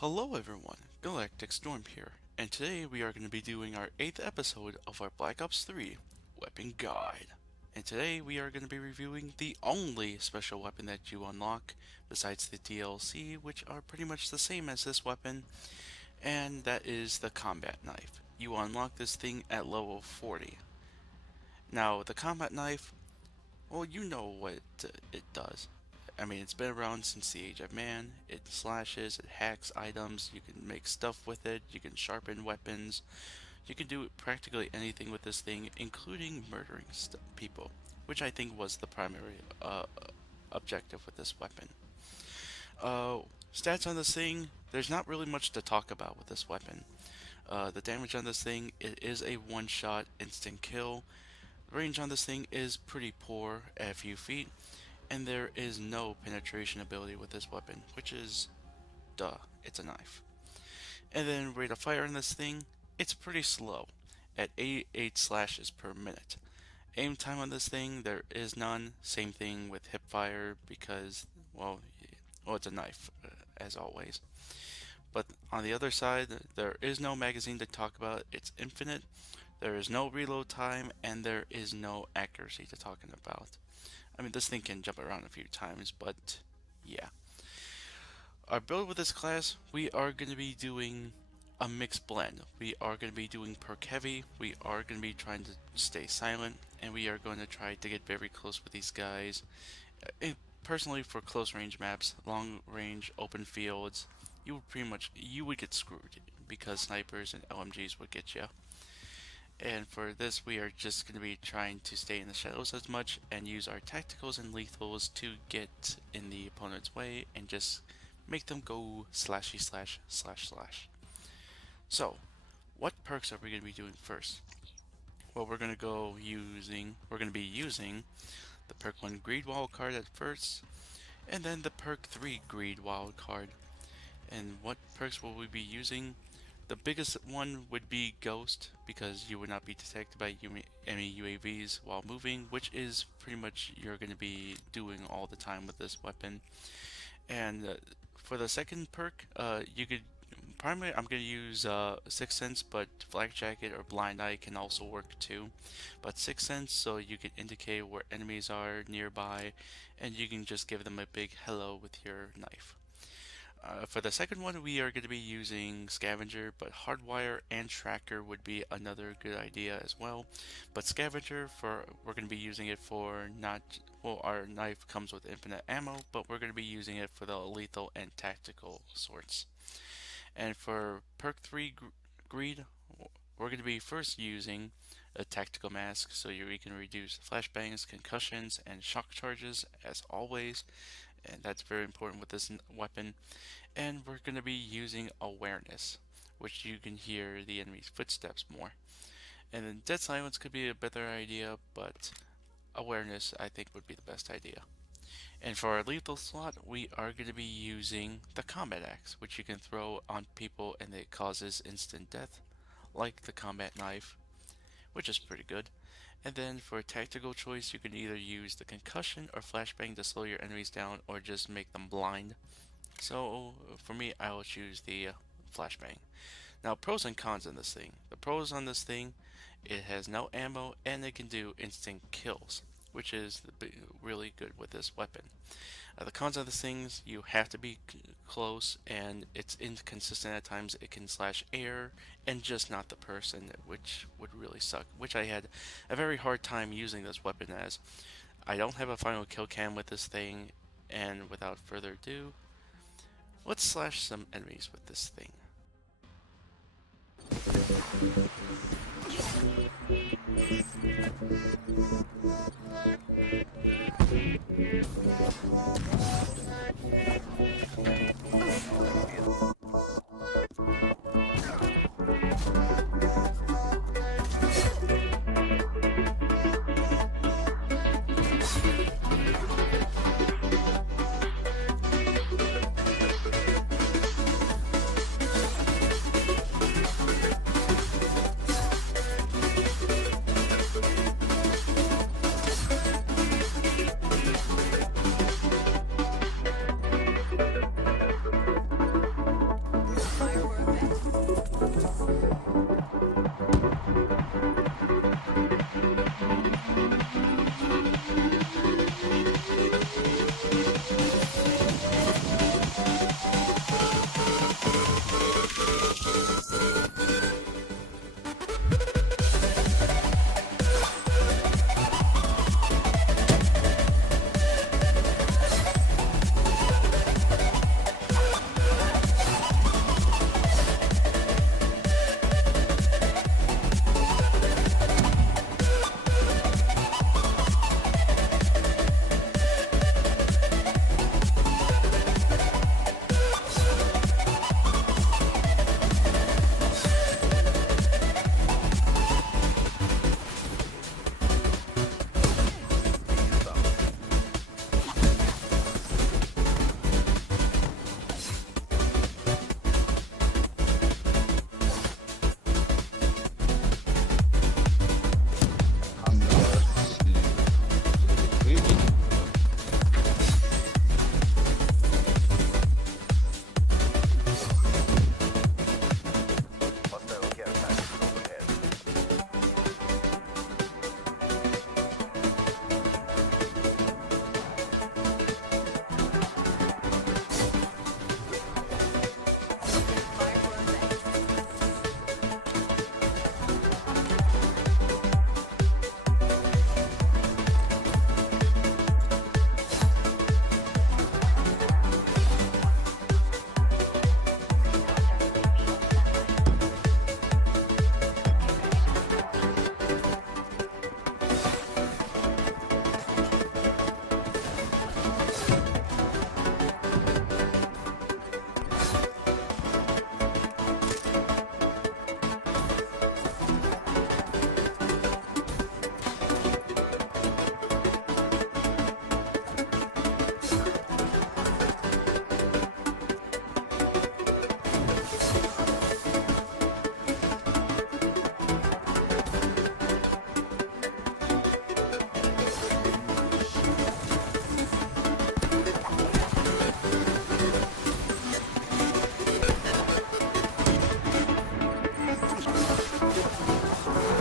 Hello everyone, GalacticStorm here, and today we are going to be doing our 8th episode of our Black Ops 3 Weapon Guide. And today we are going to be reviewing the only special weapon that you unlock, besides the DLC, which are pretty much the same as this weapon, and that is the combat knife. You unlock this thing at level 40. Now, the combat knife, well, you know what it does. I mean, it's been around since the age of man. It slashes, it hacks items, you can make stuff with it, you can sharpen weapons, you can do practically anything with this thing, including murdering people, which I think was the primary objective with this weapon. Stats on this thing, there's not really much to talk about with this weapon. The damage on this thing, it is a one-shot instant kill. The range on this thing is pretty poor at a few feet, and there is no penetration ability with this weapon, which is duh, it's a knife. And then rate of fire on this thing, it's pretty slow, at 88 slashes per minute. Aim time on this thing, there is none. Same thing with hip fire because, well, it's a knife, as always. But on the other side, there is no magazine to talk about. It's infinite. There is no reload time, and there is no accuracy to talking about. I mean, this thing can jump around a few times, but yeah. Our build with this class, we are going to be doing a mixed blend. We are going to be doing perk heavy, we are going to be trying to stay silent, and we are going to try to get very close with these guys. Personally, for close range maps, long range, open fields, you would get screwed because snipers and LMGs would get you. And for this, we are just going to be trying to stay in the shadows as much and use our tacticals and lethals to get in the opponent's way and just make them go slashy slash slash slash. So, what perks are we going to be doing first? Well, we're going to be using the perk 1 greed wild card at first, and then the perk 3 greed wild card. And what perks will we be using? The biggest one would be Ghost, because you would not be detected by any UAVs while moving, which is pretty much you're going to be doing all the time with this weapon. And for the second perk, you could primarily I'm going to use Sixth Sense, but Flak Jacket or Blind Eye can also work too. But Sixth Sense, so you can indicate where enemies are nearby, and you can just give them a big hello with your knife. For the second one, we are going to be using Scavenger, but Hardwire and Tracker would be another good idea as well. But Scavenger, we're going to be using it for our knife comes with infinite ammo, but we're going to be using it for the lethal and tactical sorts. And for perk 3 Greed, we're going to be first using a tactical mask, so we can reduce flashbangs, concussions, and shock charges as always, and that's very important with this weapon. And we're going to be using awareness, which you can hear the enemy's footsteps more. And then dead silence could be a better idea, but awareness I think would be the best idea. And for our lethal slot, we are going to be using the combat axe, which you can throw on people and it causes instant death, like the combat knife, which is pretty good. And then for a tactical choice, you can either use the concussion or flashbang to slow your enemies down or just make them blind. So for me, I will choose the flashbang. Now, pros and cons on this thing. The pros on this thing, it has no ammo and it can do instant kills, which is really good with this weapon. The cons of this things, you have to be close and it's inconsistent at times. It can slash air and just not the person, which would really suck, which I had a very hard time using this weapon as. I don't have a final kill cam with this thing, and without further ado, let's slash some enemies with this thing.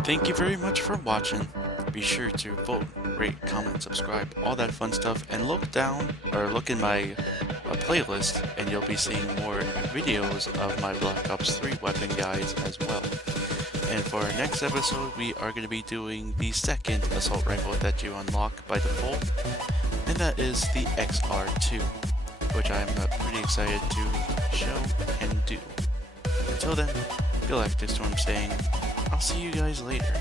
Thank you very much for watching. Be sure to vote, rate, comment, subscribe, all that fun stuff, and look down or look in my playlist, and you'll be seeing more videos of my Black Ops 3 weapon guides as well. And for our next episode, we are going to be doing the second assault rifle that you unlock by default, and that is the XR2, which I'm pretty excited to show and do. Until then, GalacticStorm saying, I'll see you guys later.